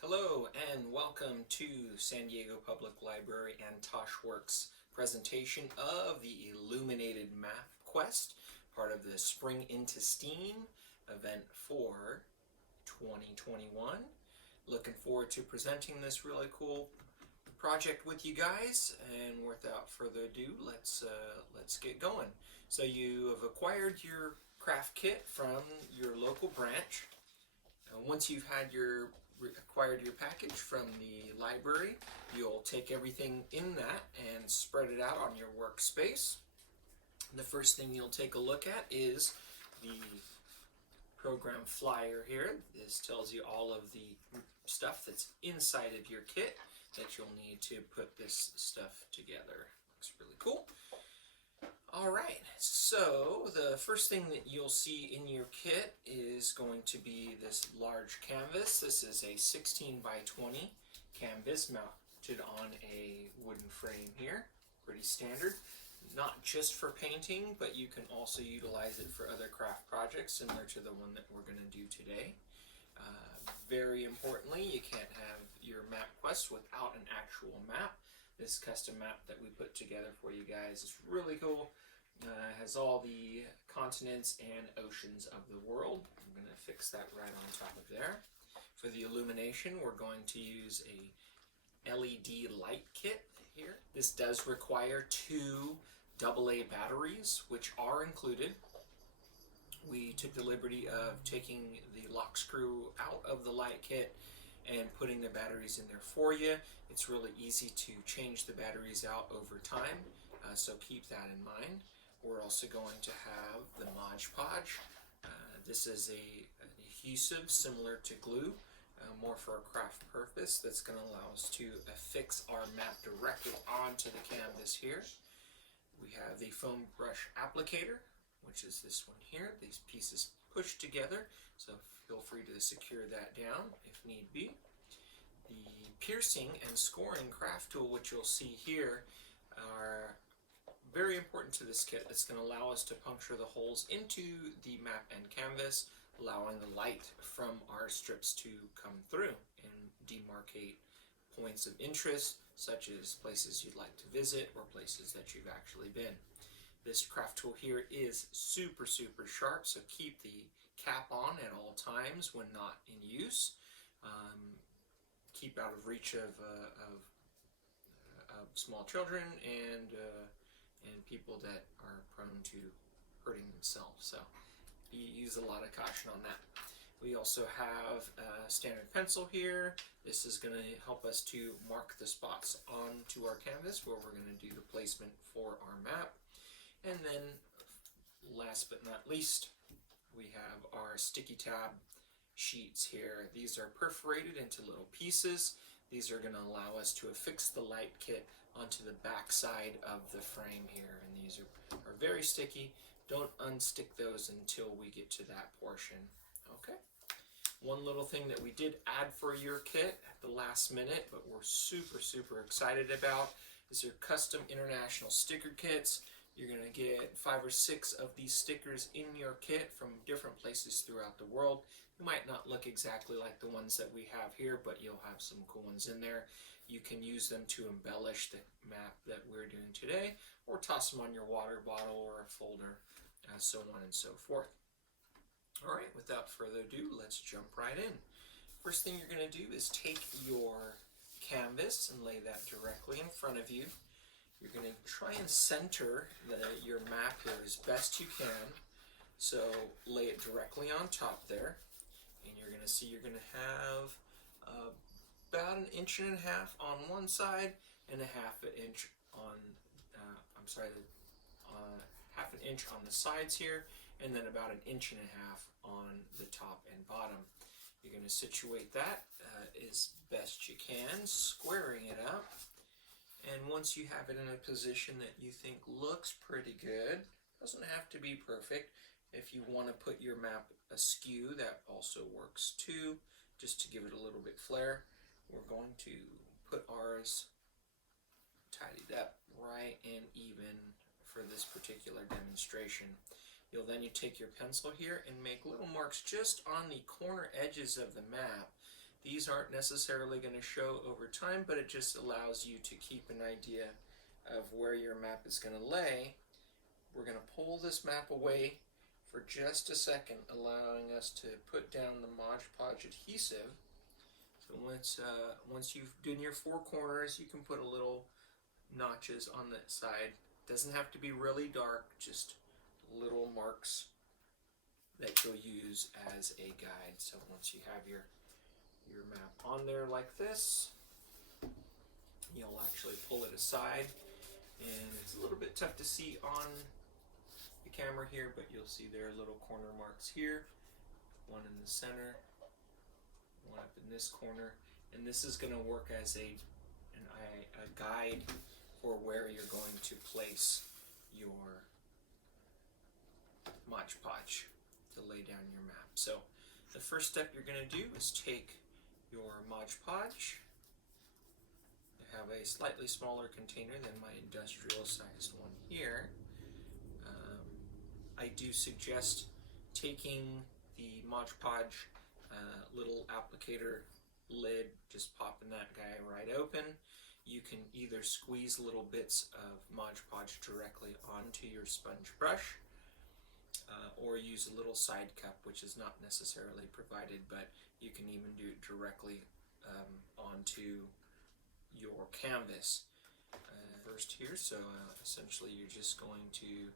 Hello and welcome to San Diego Public Library and Toshworks presentation of the Illuminated Map Quest, part of the Spring into Steam event for 2021. Looking forward to presenting this really cool project with you guys, and without further ado, let's get going. So you have acquired your craft kit from your local branch. Once you've had acquired your package from the library, you'll take everything in that and spread it out on your workspace. The first thing you'll take a look at is the program flyer here. This tells you all of the stuff that's inside of your kit that you'll need to put this stuff together. Looks really cool. Alright, so the first thing that you'll see in your kit is going to be this large canvas. This is a 16 by 20 canvas mounted on a wooden frame here. Pretty standard. Not just for painting, but you can also utilize it for other craft projects similar to the one that we're going to do today. Very importantly, you can't have your map quest without an actual map. This custom map that we put together for you guys is really cool. Has all the continents and oceans of the world. I'm going to fix that right on top of there. For the illumination, we're going to use a LED light kit here. This does require 2 AA batteries, which are included. We took the liberty of taking the lock screw out of the light kit and putting the batteries in there for you. It's really easy to change the batteries out over time, so keep that in mind. We're also going to have the Mod Podge. This is an adhesive similar to glue, more for a craft purpose, that's going to allow us to affix our map directly onto the canvas here. We have the foam brush applicator, which is this one here. These pieces push together, so feel free to secure that down if need be. The piercing and scoring craft tool, which you'll see here, are very important to this kit. It's going to allow us to puncture the holes into the map and canvas, allowing the light from our strips to come through and demarcate points of interest, such as places you'd like to visit or places that you've actually been. This craft tool here is super sharp, so keep the cap on at all times when not in use. Keep out of reach of small children and people that are prone to hurting themselves. So use a lot of caution on that. We also have a standard pencil here. This is going to help us to mark the spots onto our canvas where we're going to do the placement for our map. And then last but not least, we have our sticky tab sheets here. These are perforated into little pieces. These are going to allow us to affix the light kit onto the back side of the frame here, and these are very sticky. Don't unstick those until we get to that portion. Okay. One little thing that we did add for your kit at the last minute, but we're super excited about, is your custom international sticker kits. You're going to get 5 or 6 of these stickers in your kit from different places throughout the world. They might not look exactly like the ones that we have here, but you'll have some cool ones in there. You can use them to embellish the map that we're doing today, or toss them on your water bottle or a folder, so on and so forth. Alright, without further ado, let's jump right in. First thing you're going to do is take your canvas and lay that directly in front of you. You're going to try and center your map here as best you can. So lay it directly on top there. And you're going to see you're going to have about 1.5 inches on one side and 1/2 inch on, half an inch on the sides here, and then about 1.5 inches on the top and bottom. You're going to situate that as best you can, squaring it up. And once you have it in a position that you think looks pretty good, doesn't have to be perfect. If you want to put your map askew, that also works too, just to give it a little bit flair. We're going to put ours tidied up right and even for this particular demonstration. You take your pencil here and make little marks just on the corner edges of the map. These aren't necessarily going to show over time, but it just allows you to keep an idea of where your map is going to lay. We're going to pull this map away for just a second, allowing us to put down the Mod Podge adhesive. So once you've done your four corners, you can put a little notches on the side. Doesn't have to be really dark, just little marks that you'll use as a guide. So once you have your map on there like this, you'll actually pull it aside, and it's a little bit tough to see on the camera here, but you'll see there are little corner marks here, one in the center, one up in this corner, and this is going to work as a guide for where you're going to place your Mod Podge to lay down your map. So the first step you're going to do is take your Mod Podge. I have a slightly smaller container than my industrial sized one here. I do suggest taking the Mod Podge little applicator lid, just popping that guy right open. You can either squeeze little bits of Mod Podge directly onto your sponge brush, or use a little side cup, which is not necessarily provided, but you can even do it directly onto your canvas. First here, so essentially you're just going to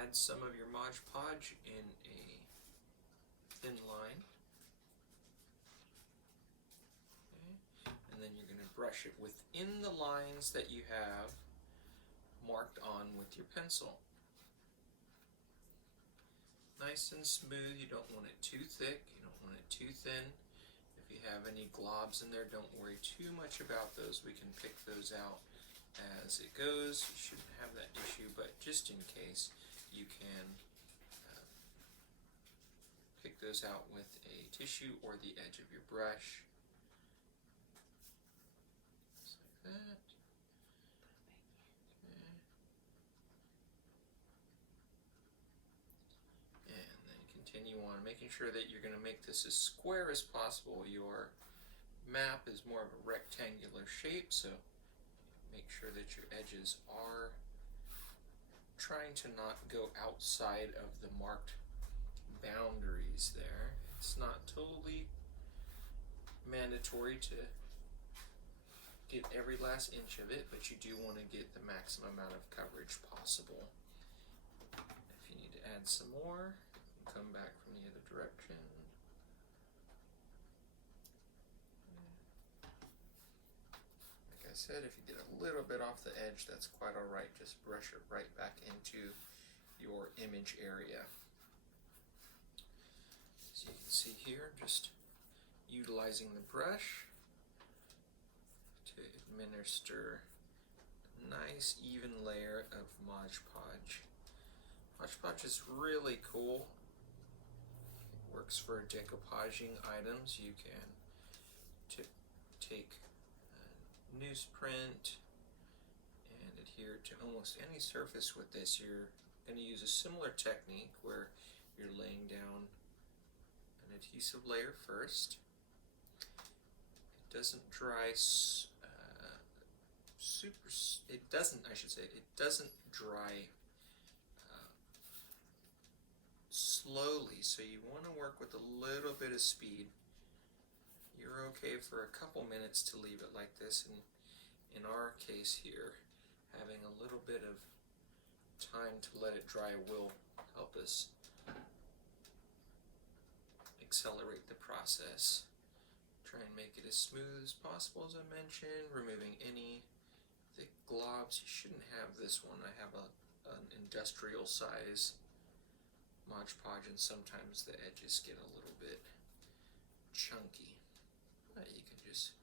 add some of your Mod Podge in a thin line. Okay. And then you're going to brush it within the lines that you have marked on with your pencil. Nice and smooth. You don't want it too thick, you don't want it too thin. If you have any globs in there, don't worry too much about those. We can pick those out as it goes. You shouldn't have that issue, but just in case, you can pick those out with a tissue or the edge of your brush. Just like that. Continue on, making sure that you're going to make this as square as possible. Your map is more of a rectangular shape, so make sure that your edges are trying to not go outside of the marked boundaries there. It's not totally mandatory to get every last inch of it, but you do want to get the maximum amount of coverage possible. If you need to add some more, come back from the other direction. Like I said, if you get a little bit off the edge, that's quite alright. Just brush it right back into your image area. As you can see here, just utilizing the brush to administer a nice even layer of Mod Podge. Mod Podge is really cool. Works for decoupaging items. You can take newsprint and adhere to almost any surface with this. You're going to use a similar technique where you're laying down an adhesive layer first. It doesn't dry it doesn't dry slowly, so you want to work with a little bit of speed. You're okay for a couple minutes to leave it like this, and in our case here, having a little bit of time to let it dry will help us accelerate the process. Try and make it as smooth as possible, as I mentioned, removing any thick globs. You shouldn't have this one. I have an industrial size Mod Podge, and sometimes the edges get a little bit chunky. You can just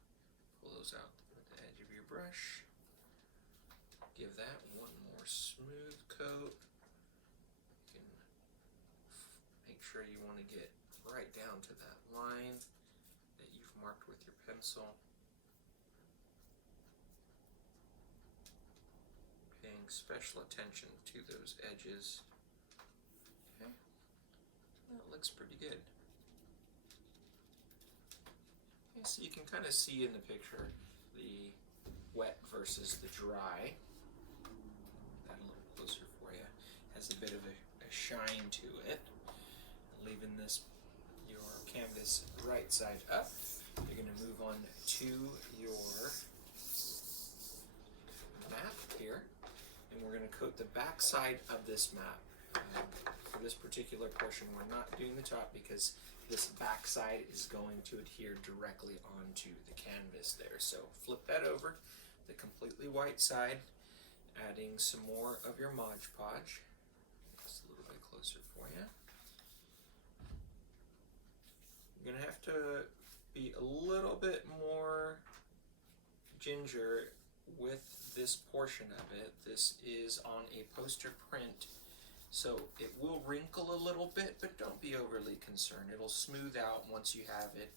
pull those out with the edge of your brush. Give that one more smooth coat. You can make sure you want to get right down to that line that you've marked with your pencil. Paying special attention to those edges. Okay, that looks pretty good. Okay, So you can kind of see in the picture the wet versus the dry. That a little closer for you. Has a bit of a shine to it. Leaving this your canvas right side up. You're going to move on to your map here, and we're going to coat the back side of this map. For this particular portion, we're not doing the top because this back side is going to adhere directly onto the canvas there. So flip that over, the completely white side, adding some more of your Mod Podge. Just a little bit closer for you. You're going to have to be a little bit more ginger with this portion of it. This is on a poster print, so it will wrinkle a little bit, but don't be overly concerned. It'll smooth out once you have it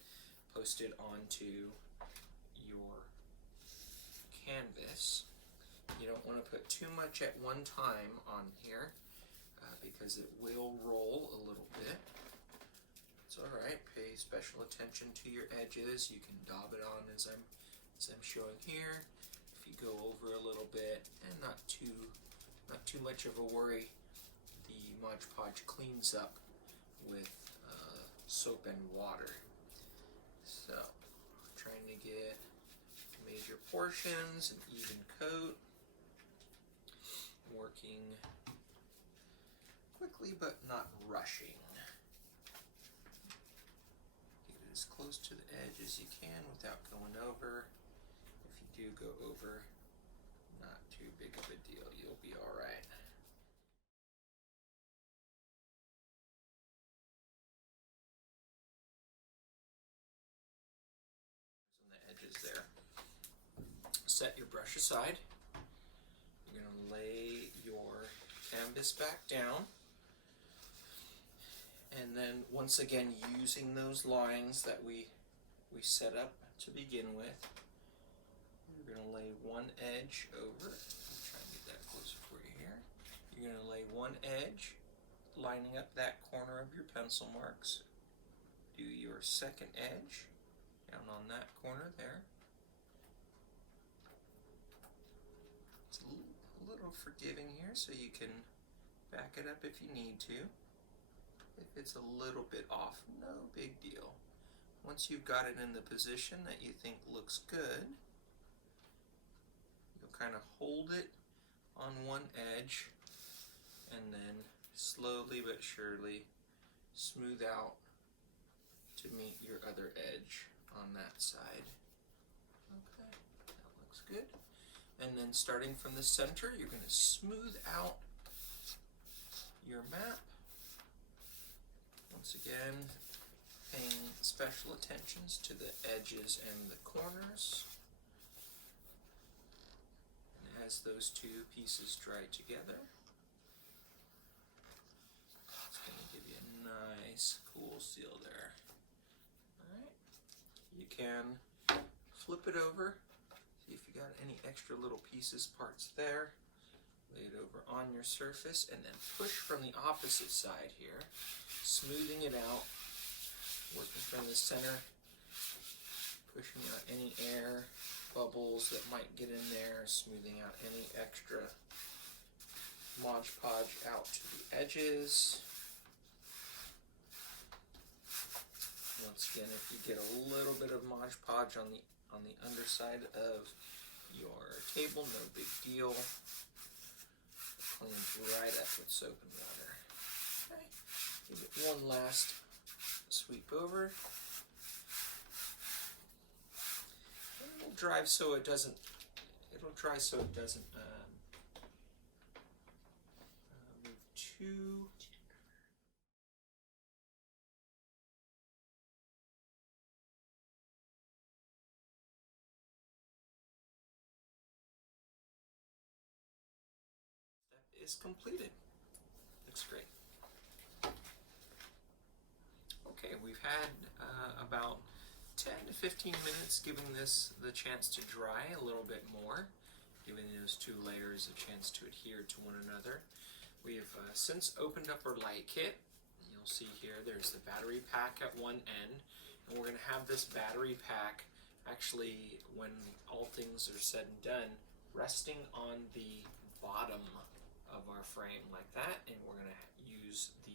posted onto your canvas. You don't want to put too much at one time on here because it will roll a little bit. It's alright, pay special attention to your edges. You can daub it on as I'm showing here. If you go over a little bit, and not too much of a worry, the Mod Podge cleans up with soap and water. So, trying to get major portions, an even coat, working quickly but not rushing. Get it as close to the edge as you can without going over. If you do go over, not too big of a deal, you'll be alright. On the edges there. Set your brush aside. You're going to lay your canvas back down. And then once again, using those lines that we set up to begin with, you're going to lay one edge over. I'll try and get that closer for you here. You're going to lay one edge, lining up that corner of your pencil marks. Do your second edge down on that corner there. It's a little forgiving here, so you can back it up if you need to. If it's a little bit off, no big deal. Once you've got it in the position that you think looks good, you'll kind of hold it on one edge and then slowly but surely smooth out to meet your other edge on that side. Okay, that looks good. And then starting from the center, you're going to smooth out your map. Once again, paying special attentions to the edges and the corners. And as those two pieces dry together, it's going to give you a nice cool seal there. Alright, you can flip it over, see if you got any extra little pieces, parts there. Lay it over on your surface and then push from the opposite side here, smoothing it out, working from the center, pushing out any air bubbles that might get in there, smoothing out any extra Mod Podge out to the edges. Once again, if you get a little bit of Mod Podge on the underside of your table, no big deal. Cleans right up with soap and water. Okay. Give it one last sweep over. And it'll dry so it doesn't. Move too. Is completed. Looks great. Okay, we've had about 10 to 15 minutes giving this the chance to dry a little bit more, giving those two layers a chance to adhere to one another. We've since opened up our light kit. You'll see here there's the battery pack at one end, And we're going to have this battery pack actually, when all things are said and done, resting on the bottom of our frame like that, and we're going to use the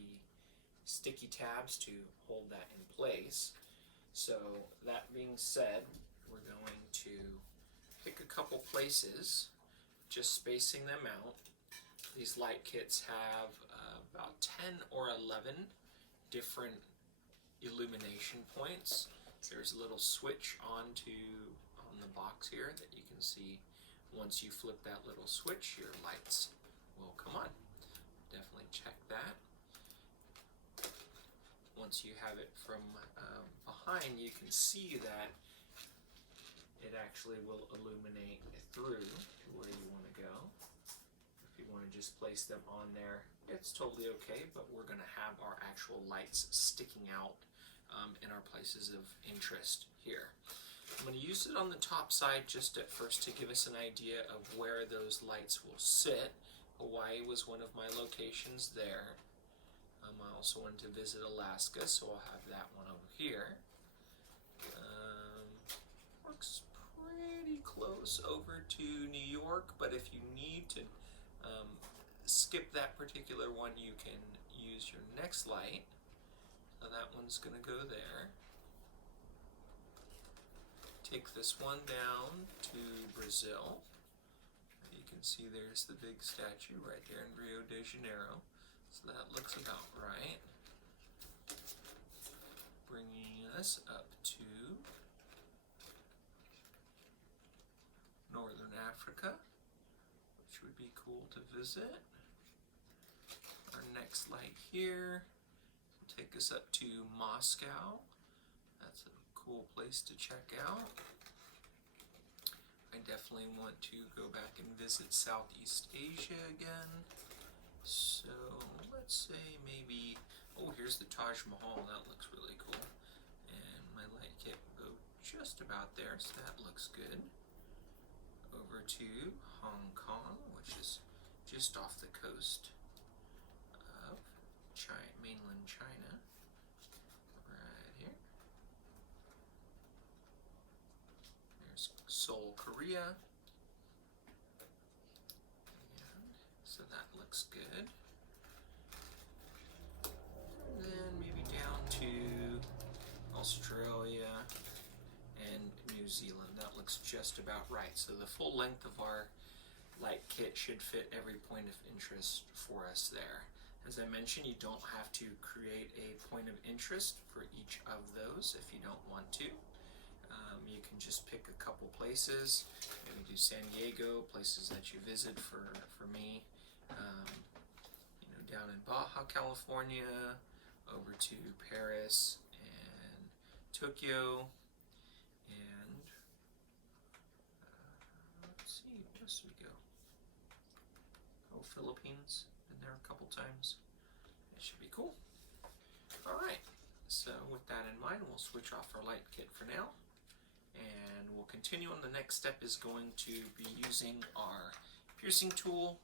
sticky tabs to hold that in place. So that being said, we're going to pick a couple places, just spacing them out. These light kits have about 10 or 11 different illumination points. There's a little switch on the box here that you can see. Once you flip that little switch, your lights will come on. Definitely check that. Once you have it from behind, you can see that it actually will illuminate through to where you want to go. If you want to just place them on there, it's totally okay, but we're going to have our actual lights sticking out in our places of interest here. I'm going to use it on the top side just at first to give us an idea of where those lights will sit. Hawaii was one of my locations there. I also wanted to visit Alaska, so I'll have that one over here. Works pretty close over to New York, but if you need to skip that particular one, you can use your next light. So that one's going to go there. Take this one down to Brazil. You can see there's the big statue right there in Rio de Janeiro. So that looks about right. Bringing us up to Northern Africa, which would be cool to visit. Our next light here will take us up to Moscow. That's a cool place to check out. I definitely want to go back and visit Southeast Asia again. So let's say maybe, oh, here's the Taj Mahal. That looks really cool. And my light kit will go just about there, so that looks good. Over to Hong Kong, which is just off the coast of China, mainland China. Right here. There's Seoul, Korea. So that looks good. And then maybe down to Australia and New Zealand. That looks just about right. So the full length of our light kit should fit every point of interest for us there. As I mentioned, you don't have to create a point of interest for each of those if you don't want to. You can just pick a couple places. Maybe do San Diego, places that you visit for me. Down in Baja, California, over to Paris and Tokyo, and let's see, where else did we go? Oh, Philippines, been there a couple times. It should be cool. Alright, so with that in mind, we'll switch off our light kit for now, and we'll continue on. The next step is going to be using our piercing tool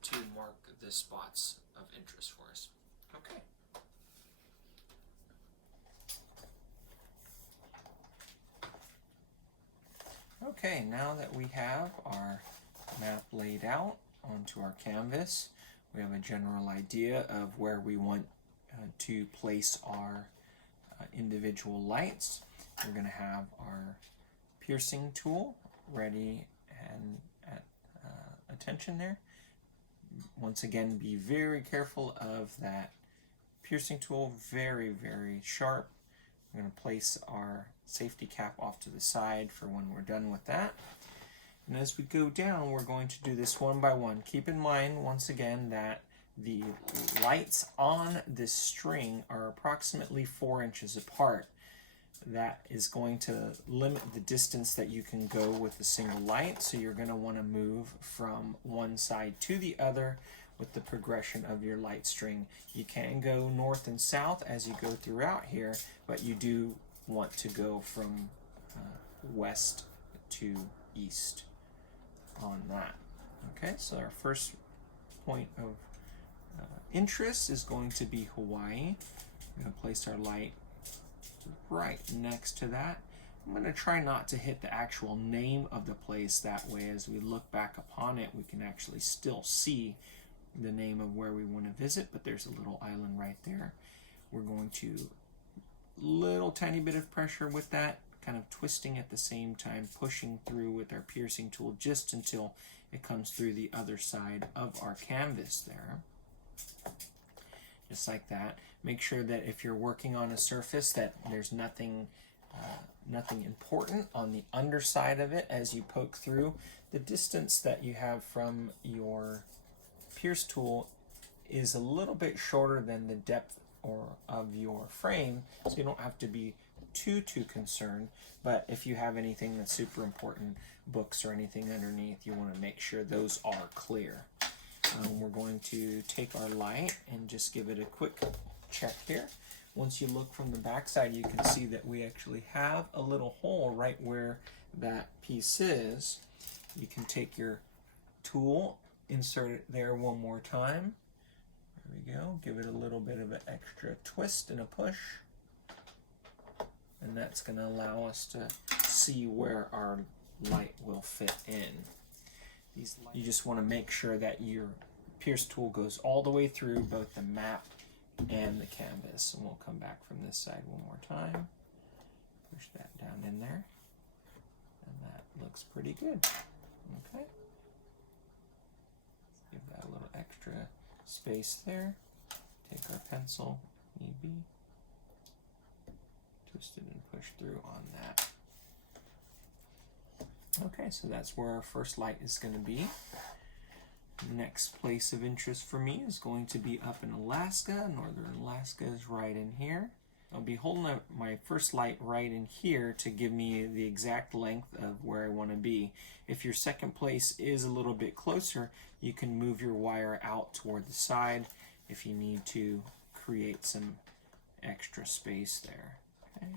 to mark the spots of interest for us. Okay. Okay, now that we have our map laid out onto our canvas, we have a general idea of where we want to place our individual lights. We're going to have our piercing tool ready and at attention there. Once again, be very careful of that piercing tool, very, very sharp. We're going to place our safety cap off to the side for when we're done with that. And as we go down, we're going to do this one by one. Keep in mind, once again, that the lights on this string are approximately 4 inches apart. That is going to limit the distance that you can go with a single light, so you're going to want to move from one side to the other with the progression of your light string. You can go north and south as you go throughout here, but you do want to go from west to east on that. Okay, so our first point of interest is going to be Hawaii. We're going to place our light right next to that. I'm going to try not to hit the actual name of the place. That way, as we look back upon it, we can actually still see the name of where we want to visit, but there's a little island right there. We're going to little tiny bit of pressure with that, kind of twisting at the same time, pushing through with our piercing tool just until it comes through the other side of our canvas there. Just like that. Make sure that if you're working on a surface that there's nothing important on the underside of it as you poke through. The distance that you have from your pierce tool is a little bit shorter than the depth of your frame, so you don't have to be too concerned. But if you have anything that's super important, books or anything underneath, you want to make sure those are clear. We're going to take our light and just give it a quick check here. Once you look from the back side, you can see that we actually have a little hole right where that piece is. You can take your tool, insert it there one more time. There we go. Give it a little bit of an extra twist and a push. And that's going to allow us to see where our light will fit in. You just want to make sure that your pierce tool goes all the way through both the map and the canvas. And we'll come back from this side one more time. Push that down in there. And that looks pretty good. Okay. Give that a little extra space there. Take our pencil, need be. Twist it and push through on that. Okay, so that's where our first light is going to be. Next place of interest for me is going to be up in Alaska. Northern Alaska is right in here. I'll be holding up my first light right in here to give me the exact length of where I want to be. If your second place is a little bit closer, you can move your wire out toward the side if you need to create some extra space there. Okay.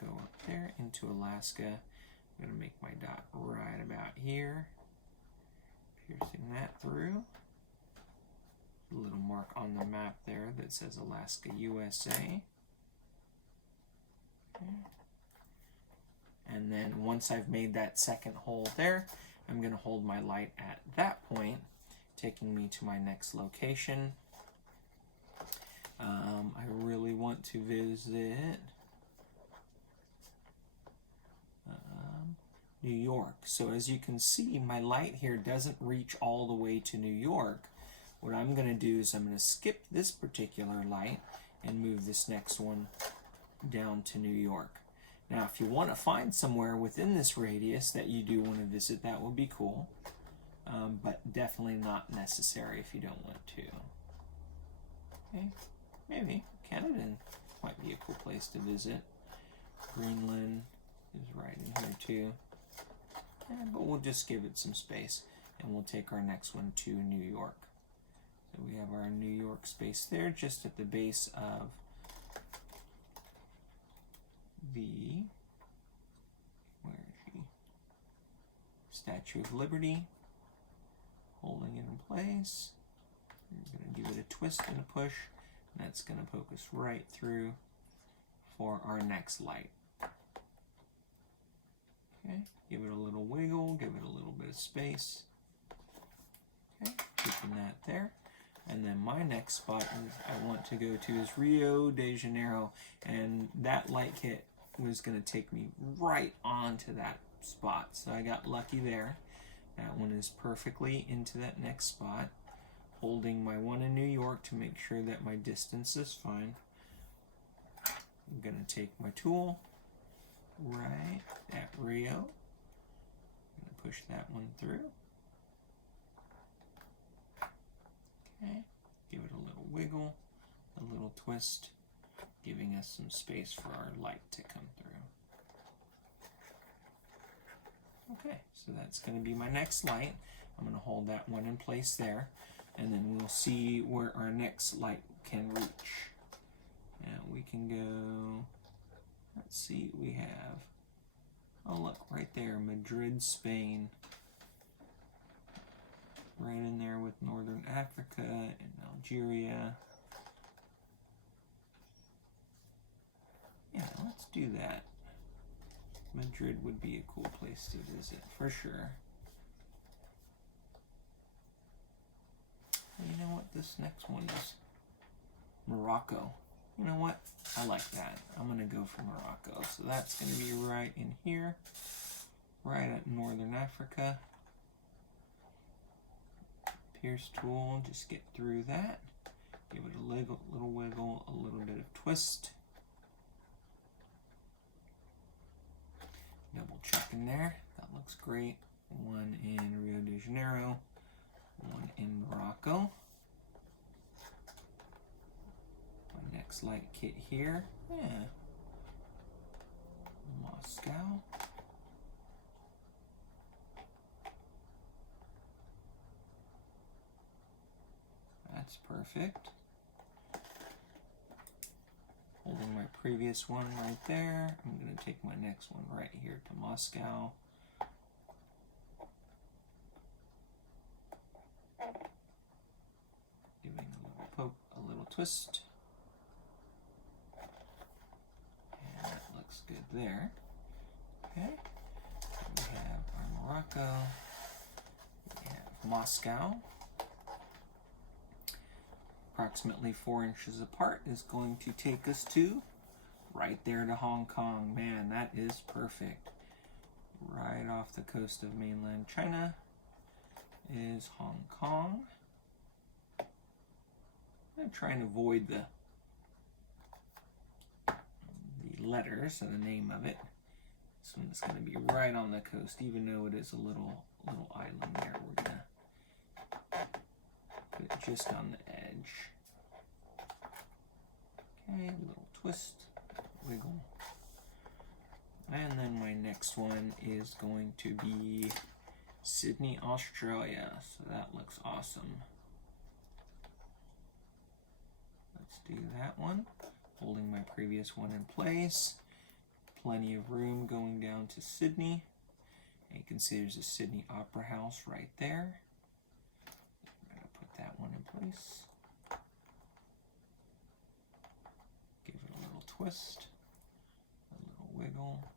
Go up there into Alaska. I'm going to make my dot right about here, piercing that through. A little mark on the map there that says Alaska, USA. Okay. And then once I've made that second hole there, I'm going to hold my light at that point, taking me to my next location. I really want to visit New York. So as you can see, my light here doesn't reach all the way to New York. What I'm going to do is I'm going to skip this particular light and move this next one down to New York. Now, if you want to find somewhere within this radius that you do want to visit, that would be cool, but definitely not necessary if you don't want to. Okay, maybe Canada might be a cool place to visit. Greenland is right in here too. Yeah, but we'll just give it some space, and we'll take our next one to New York. So we have our New York space there, just at the base of the, where is she? Statue of Liberty. Holding it in place. We're going to give it a twist and a push, and that's going to poke us right through for our next light. Okay, give it a little wiggle, give it a little bit of space. Okay, keeping that there. And then my next spot is I want to go to is Rio de Janeiro, and that light kit was going to take me right onto that spot. So I got lucky there. That one is perfectly into that next spot. Holding my one in New York to make sure that my distance is fine. I'm going to take my tool right at Rio. I'm going to push that one through. Okay, give it a little wiggle, a little twist, giving us some space for our light to come through. Okay, so that's going to be my next light. I'm going to hold that one in place there, and then we'll see where our next light can reach. Now we can go, let's see, we have, oh look, right there, Madrid, Spain. Right in there with Northern Africa and Algeria. Yeah, let's do that. Madrid would be a cool place to visit, for sure. You know what? This next one is Morocco. You know what? I like that. I'm going to go for Morocco. So that's going to be right in here, right at Northern Africa. Pierce tool, just get through that. Give it a little wiggle, a little bit of twist. Double check in there. That looks great. One in Rio de Janeiro, one in Morocco. My next light kit here. Yeah. Moscow. That's perfect. Holding my previous one right there. I'm going to take my next one right here to Moscow. Giving a little poke, a little twist. And that looks good there. Okay. We have our Morocco. We have Moscow. Approximately 4 inches apart is going to take us to right there to Hong Kong. Man, that is perfect. Right off the coast of mainland China is Hong Kong. I'm going to try and avoid the letters, so the name of it. This one is going to be right on the coast, even though it is a little island there. We're going to put it just on the edge. Okay, a little twist, wiggle. And then my next one is going to be Sydney, Australia. So that looks awesome. Let's do that one. Holding my previous one in place. Plenty of room going down to Sydney. And you can see there's a Sydney Opera House right there. I'm going to put that one in place. Give it a little twist, a little wiggle.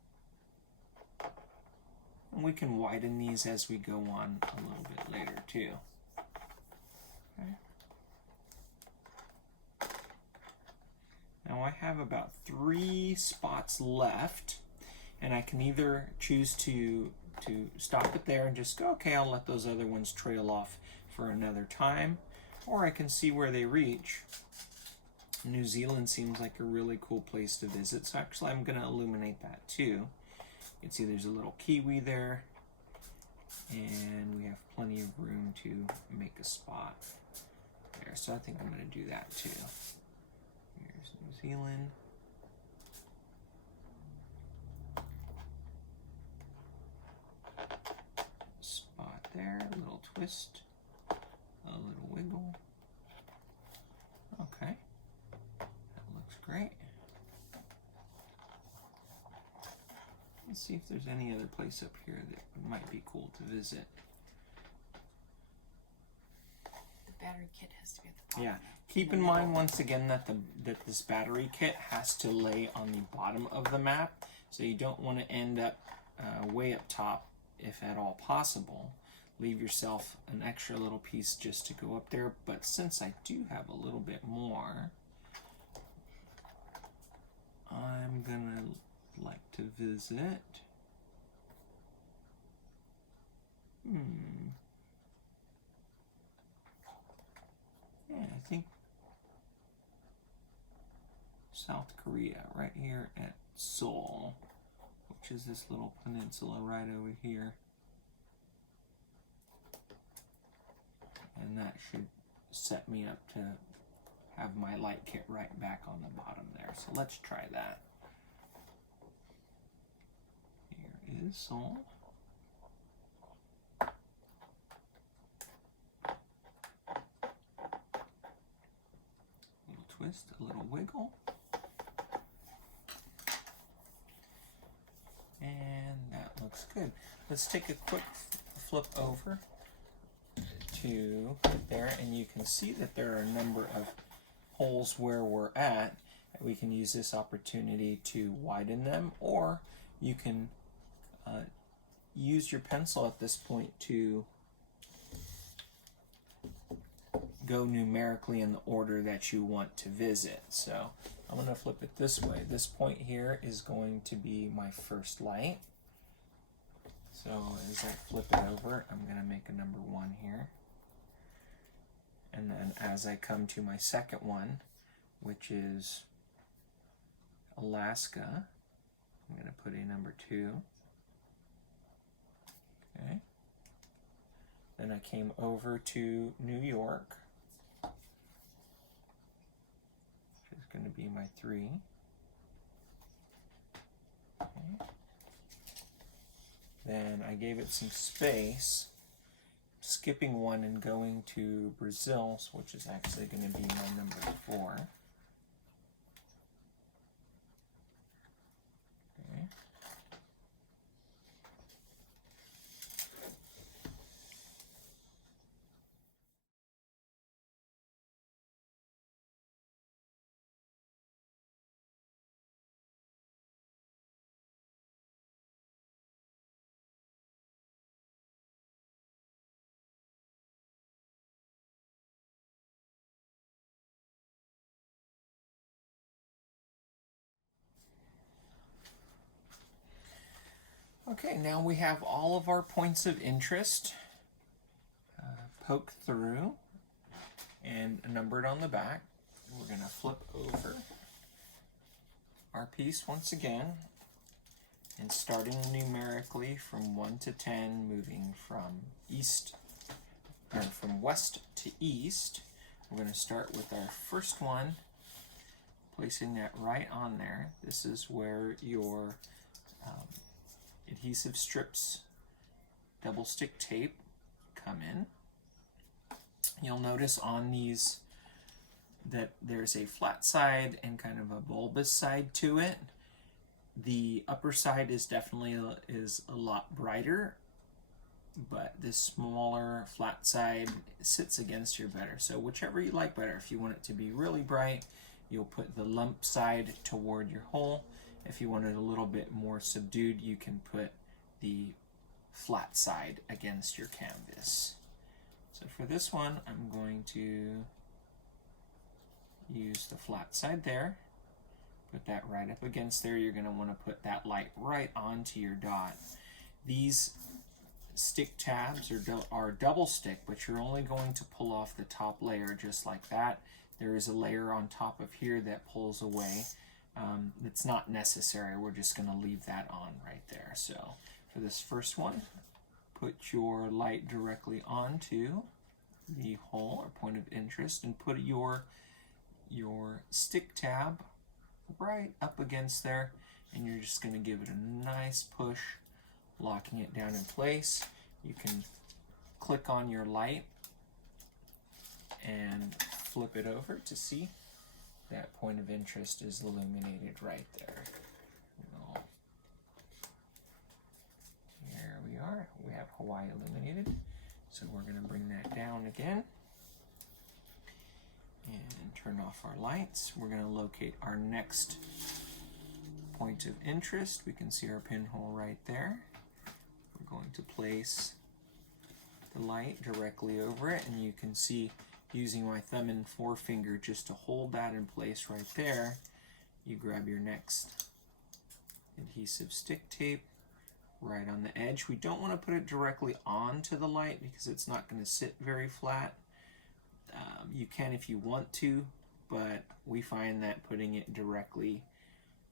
And we can widen these as we go on a little bit later too. Okay. Now I have about 3 spots left, and I can either choose to stop it there and just go, okay, I'll let those other ones trail off for another time, or I can see where they reach. New Zealand seems like a really cool place to visit, so actually I'm going to illuminate that too. You can see there's a little kiwi there, and we have plenty of room to make a spot there, so I think I'm going to do that too. Here's New Zealand. Spot there, a little twist, a little wiggle. Okay. Great. Let's see if there's any other place up here that might be cool to visit. The battery kit has to be at the bottom. Yeah. Keep in mind once again that this battery kit has to lay on the bottom of the map, so you don't want to end up way up top if at all possible. Leave yourself an extra little piece just to go up there, but since I do have a little bit more, I'm gonna like to visit. Yeah, I think South Korea, right here at Seoul, which is this little peninsula right over here. And that should set me up to have my light kit right back on the bottom there. So let's try that. Here is Seoul. A little twist, a little wiggle. And that looks good. Let's take a quick flip over to there, and you can see that there are a number of holes where we're at. We can use this opportunity to widen them, or you can use your pencil at this point to go numerically in the order that you want to visit. So I'm going to flip it this way. This point here is going to be my first light. So as I flip it over, I'm going to make a number 1 here. And then as I come to my second one, which is Alaska, I'm going to put a number 2. Okay. Then I came over to New York, which is going to be my 3. Okay. Then I gave it some space, skipping 1 and going to Brazil, which is actually going to be my number 4. Okay. Okay, now we have all of our points of interest poked through and numbered on the back. We're going to flip over our piece once again, and starting numerically from 1 to 10, moving from west to east. We're going to start with our first one, placing that right on there. This is where your adhesive strips, double stick tape, come in. You'll notice on these that there's a flat side and kind of a bulbous side to it. The upper side is definitely a lot brighter, but this smaller flat side sits against your better. So whichever you like better. If you want it to be really bright, you'll put the lump side toward your hole. If you want it a little bit more subdued, you can put the flat side against your canvas. So for this one, I'm going to use the flat side there. Put that right up against there. You're going to want to put that light right onto your dot. These stick tabs are double stick, but you're only going to pull off the top layer just like that. There is a layer on top of here that pulls away. It's not necessary. We're just going to leave that on right there. So for this first one, put your light directly onto the hole or point of interest and put your stick tab right up against there, and you're just going to give it a nice push, locking it down in place. You can click on your light and flip it over to see that point of interest is illuminated right there. Here we are. We have Hawaii illuminated. So we're going to bring that down again and turn off our lights. We're going to locate our next point of interest. We can see our pinhole right there. We're going to place the light directly over it, and you can see using my thumb and forefinger just to hold that in place right there. You grab your next adhesive stick tape right on the edge. We don't want to put it directly onto the light because it's not going to sit very flat. You can if you want to, but we find that putting it directly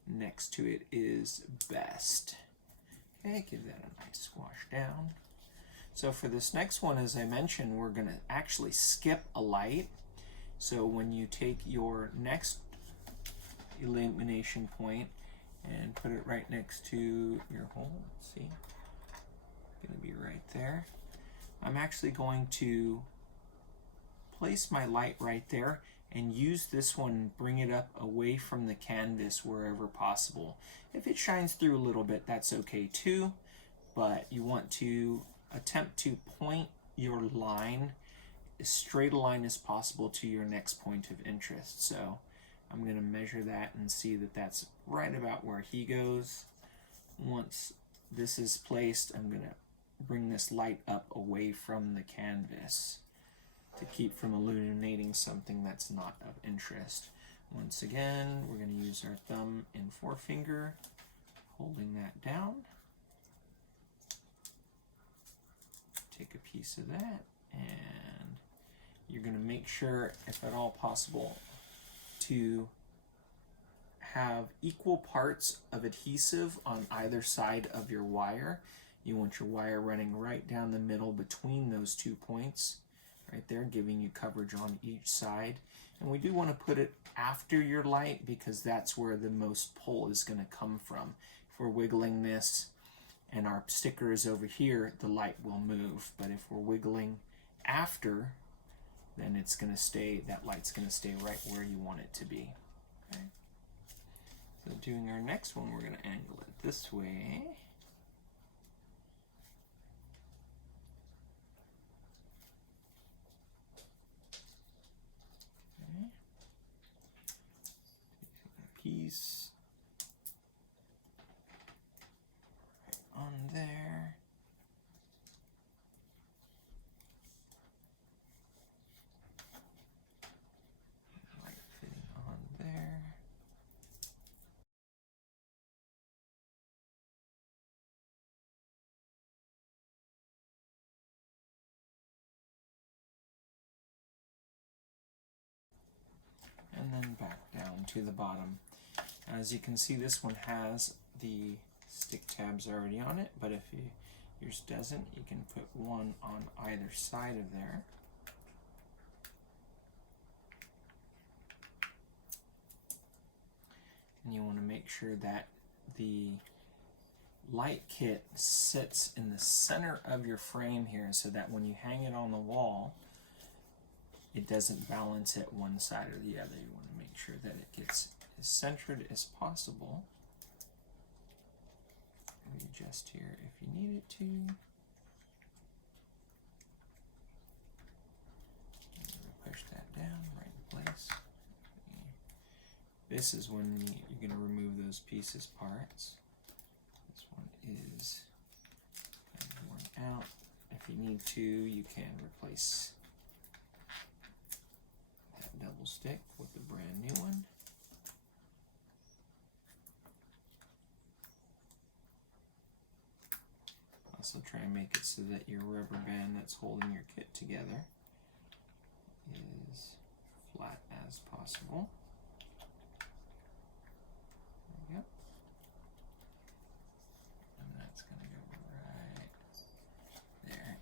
next to it is best. Okay, give that a nice squash down. So for this next one, as I mentioned, we're going to actually skip a light. So when you take your next illumination point and put it right next to your hole, let's see, going to be right there. I'm actually going to place my light right there and use this one and bring it up away from the canvas wherever possible. If it shines through a little bit, that's okay too, but you want to attempt to point your line as straight a line as possible to your next point of interest. So I'm going to measure that and see that that's right about where he goes. Once this is placed, I'm going to bring this light up away from the canvas to keep from illuminating something that's not of interest. Once again, we're going to use our thumb and forefinger, holding that down. Take a piece of that, and you're going to make sure, if at all possible, to have equal parts of adhesive on either side of your wire. You want your wire running right down the middle between those 2 points, right there, giving you coverage on each side. And we do want to put it after your light because that's where the most pull is going to come from. If we're wiggling this and our sticker is over here, the light will move. But if we're wiggling after, then it's going to stay, that light's going to stay right where you want it to be. Okay. So doing our next one, we're going to angle it this way. Okay. A piece right on there. Light fitting on there. And then back down to the bottom. As you can see, this one has the stick tabs already on it, but if yours doesn't, you can put one on either side of there. And you want to make sure that the light kit sits in the center of your frame here so that when you hang it on the wall, it doesn't balance at one side or the other. You want to make sure that it gets as centered as possible. Readjust here if you need it to. Push that down right in place. This is when you're going to remove those pieces parts. This one is worn out. If you need to, you can replace that double stick with a brand new one. Also try and make it so that your rubber band that's holding your kit together is flat as possible. There we go. And that's going to go right there.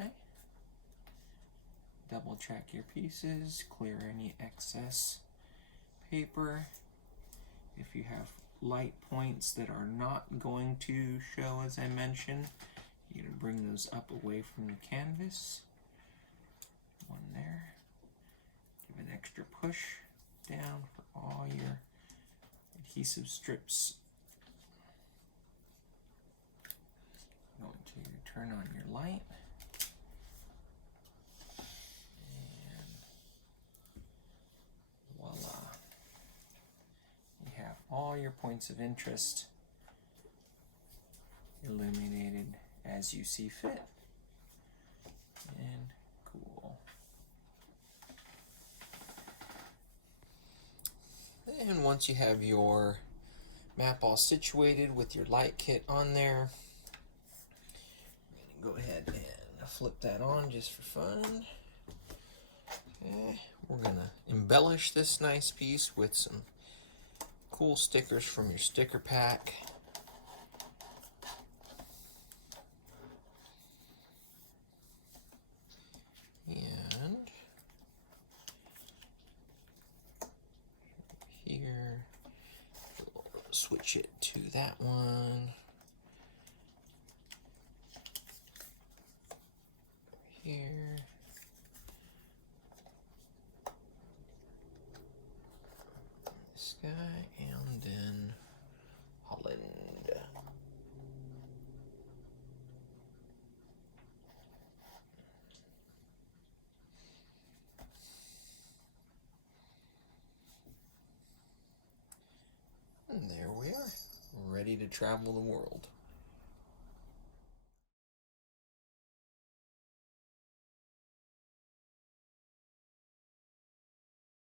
Okay. Double check your pieces, clear any excess paper. If you have light points that are not going to show, as I mentioned, you're going to bring those up away from the canvas. One there. Give an extra push down for all your adhesive strips. Going to turn on your light. And voila. You have all your points of interest illuminated as you see fit. And cool. And once you have your map all situated with your light kit on there, I'm going to go ahead and flip that on just for fun. Okay. We're going to embellish this nice piece with some cool stickers from your sticker pack. And here, we'll switch it to that one. Here. This guy, and then Holland. And there we are, ready to travel the world.